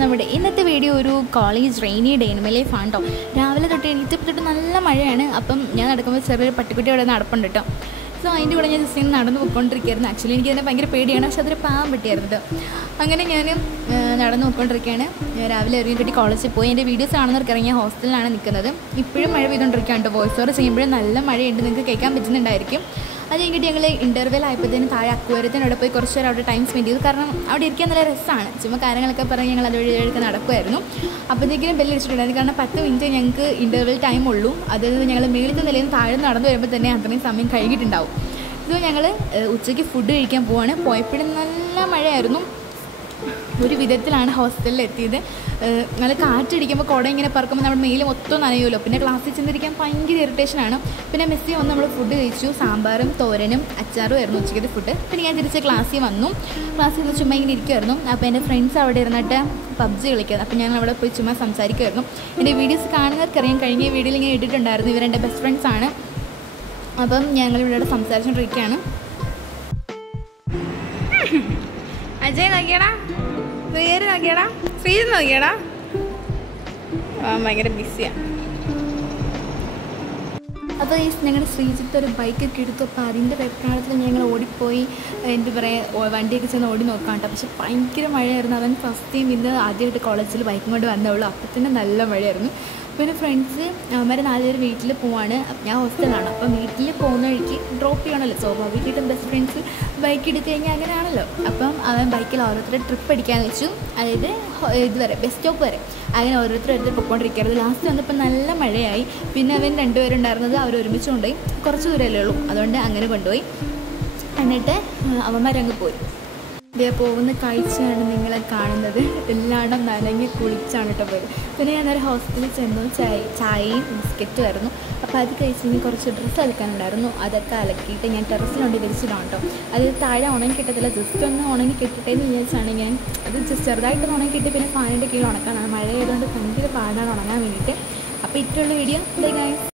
നമ്മുടെ ഇന്നത്തെ വീഡിയോ ഒരു കോളേജ് റെയിനി ഡേ ലൈഫ് ആണ് കേട്ടോ. രാവിലെ തൊട്ട് എണീറ്റപ്പോൾ നല്ല മഴയാണ്. അപ്പം ഞാൻ നടക്കുമ്പോൾ ചെറിയൊരു പട്ടിക്കുട്ടി അവിടെ നടപ്പുണ്ട് കേട്ടോ. സോ അതിൻ്റെ കൂടെ ഞാൻ ജസ്റ്റ് നടന്ന് പോയിക്കൊണ്ടിരിക്കുകയായിരുന്നു. ആക്ച്വലി എനിക്കതിനെ ഭയങ്കര പേടിയാണ്, പക്ഷെ അതൊരു പാവം പറ്റിയായിരുന്നു കേട്ടോ. അങ്ങനെ ഞാൻ നടന്ന് പോയിക്കൊണ്ടിരിക്കുകയാണ്. രാവിലെ ഇറങ്ങി കിട്ടി കോളേജിൽ പോയി. എൻ്റെ വീഡിയോസ് കാണുന്നവർക്ക് ഇറങ്ങിയ ഹോസ്റ്റലിലാണ് നിൽക്കുന്നത്. ഇപ്പോഴും മഴ പെയ്തുകൊണ്ടിരിക്കുകയാണ് കേട്ടോ. വോയിസ് ഓവർ ചെയ്യുമ്പോഴും നല്ല മഴയുണ്ട്, നിങ്ങൾക്ക് കേൾക്കാൻ പറ്റുന്നുണ്ടായിരിക്കും. അത് കഴിഞ്ഞിട്ട് ഞങ്ങൾ ഇൻ്റർവെൽ ആയപ്പോഴത്തേനും താഴെ അക്വേറിയത്തിനവിടെ പോയി കുറച്ച് നേരം അവിടെ ടൈം സ്പെൻഡ് ചെയ്തു. കാരണം അവിടെ ഇരിക്കാൻ നല്ല രസമാണ്. ചുമ്മാ കാര്യങ്ങളൊക്കെ പറഞ്ഞ് ഞങ്ങൾ അതുവഴിയൊക്കെ നടക്കുമായിരുന്നു. അപ്പോഴത്തേക്കും ബെല്ലടിച്ചിട്ടുണ്ടായിരുന്നു. കാരണം 10 മിനിറ്റ് ഞങ്ങൾക്ക് ഇൻ്റർവെൽ ടൈം ഉള്ളൂ. അതായത് ഞങ്ങൾ മേളിൽ നിലയിൽ നിന്ന് താഴെ നടന്നു വരുമ്പോൾ തന്നെ അത്രയും സമയം കഴിഞ്ഞിട്ടുണ്ടാവും. ഇത് ഞങ്ങൾ ഉച്ചയ്ക്ക് ഫുഡ് കഴിക്കാൻ പോവാണ്. പോയപ്പോഴും നല്ല മഴയായിരുന്നു. ഒരു വിധത്തിലാണ് ഹോസ്റ്റലിൽ എത്തിയത്. നല്ല കാറ്റടിക്കുമ്പോൾ കുട ഇങ്ങനെ പറക്കുമ്പോൾ നമ്മുടെ മെയിൽ മൊത്തം നനയുമല്ലോ. പിന്നെ ക്ലാസ്സിൽ ചെന്നിരിക്കാൻ ഭയങ്കര ഇറിറ്റേഷനാണ്. പിന്നെ മെസ്സിൽ വന്ന് നമ്മൾ ഫുഡ് കഴിച്ചു. സാമ്പാറും തോരനും അച്ചാറും ആയിരുന്നു ഉച്ചയ്ക്കത്തെ ഫുഡ്. പിന്നെ ഞാൻ തിരിച്ച് ക്ലാസ്സിൽ വന്നു. ക്ലാസ്സിൽ നിന്ന് ചുമ്മാ ഇങ്ങനെ ഇരിക്കുമായിരുന്നു. അപ്പോൾ എൻ്റെ ഫ്രണ്ട്സ് അവിടെ ഇരുന്നിട്ട് പബ്ജി കളിക്കുന്നത്. അപ്പോൾ ഞാൻ അവിടെ പോയി ചുമ്മാ സംസാരിക്കുമായിരുന്നു. എൻ്റെ വീഡിയോസ് കാണുന്നവർക്കറിയാം, കഴിഞ്ഞ വീഡിയോയിൽ ഇങ്ങനെ ഇട്ടിട്ടുണ്ടായിരുന്നു. ഇവരെൻ്റെ ബെസ്റ്റ് ഫ്രണ്ട്സാണ്. അപ്പം ഞങ്ങളിവിടെ സംസാരിച്ചുകൊണ്ടിരിക്കുകയാണ്. അജയ് നോക്കിയടാ, പേര് നോക്കിയടാ, ശ്രീജ് നോക്കിയടാ. ഭയങ്കര ബിസിയാണ്. അപ്പോൾ ഈ ഞങ്ങളുടെ ശ്രീജിത്ത് ഒരു ബൈക്കൊക്കെ എടുത്തു. അപ്പോൾ അതിൻ്റെ വെപ്രാളത്തിൽ ഞങ്ങൾ ഓടിപ്പോയി എന്താ പറയുക വണ്ടിയൊക്കെ ചെന്ന് ഓടി നോക്കാം കേട്ടോ. പക്ഷെ ഭയങ്കര മഴയായിരുന്നു. അവൻ ഫസ്റ്റ് ടൈം ഇന്ന് ആദ്യമായിട്ട് കോളേജിൽ ബൈക്കും കൊണ്ട് വന്നേയുള്ളൂ. അപ്പോൾ തന്നെ നല്ല മഴയായിരുന്നു. പിന്നെ ഫ്രണ്ട്സ് അവന്മാർ 4 പേര് വീട്ടിൽ പോവാണ്. ഞാൻ ഹോസ്റ്റലാണ്. അപ്പം വീട്ടിൽ പോകുന്ന വഴിക്ക് ഡ്രോപ്പ് ചെയ്യണമല്ലോ. സ്വാഭാവികമായിട്ടും ബെസ്റ്റ് ഫ്രണ്ട്സ് ബൈക്ക് എടുത്തു കഴിഞ്ഞാൽ അങ്ങനെയാണല്ലോ. അപ്പം അവൻ ബൈക്കിൽ ഓരോരുത്തരെ ട്രിപ്പ് അടിക്കാമെന്ന് വെച്ചു. അതായത് ഇതുവരെ ബസ് സ്റ്റോപ്പ് വരെ അങ്ങനെ ഓരോരുത്തർ പൊയ്ക്കൊണ്ടിരിക്കരുത്. ലാസ്റ്റ് വന്നപ്പോൾ നല്ല മഴയായി. പിന്നെ അവൻ 2 പേരുണ്ടായിരുന്നത് അവർ ഒരുമിച്ച് കൊണ്ടുപോയി. കുറച്ച് ദൂരമല്ലേ ഉള്ളൂ, അതുകൊണ്ട് അങ്ങനെ കൊണ്ടുപോയി. എന്നിട്ട് അവന്മാരങ്ങ് പോയി. ഇതേ പോകുന്ന കാഴ്ചയാണ് നിങ്ങളെ കാണുന്നത്. എല്ലായിടം നനഞ്ഞ് കുളിച്ചാണ് കേട്ടോ പോയത്. പിന്നെ ഞാനൊരു ഹോസ്റ്റലിൽ ചെന്നു. ചായയും ബിസ്ക്കറ്റും ആയിരുന്നു. അപ്പോൾ അത് കഴിച്ച് കുറച്ച് ഡ്രസ്സ് അലക്കാനുണ്ടായിരുന്നു. അതൊക്കെ അലക്കിയിട്ട് ഞാൻ ടെറസിലുണ്ട് തിരിച്ചിടാം കേട്ടോ. അത് താഴെ ഉണങ്ങി കിട്ടത്തില്ല, ജസ്റ്റ് ഒന്ന് ഉണങ്ങി കിട്ടട്ടേന്ന് വിചാരിച്ചാണ് ഞാൻ അത് ജസ്റ്റ് ചെറുതായിട്ട് ഉണങ്ങി കിട്ടി. പിന്നെ ഫാനിൻ്റെ കീഴിൽ ഉണക്കാനാണ്. മഴ ആയതുകൊണ്ട് ഭയങ്കര പാടാണ് ഉണങ്ങാൻ വേണ്ടിയിട്ട്. അപ്പോൾ ഇത്രയുള്ള വീഡിയോ. Bye guys.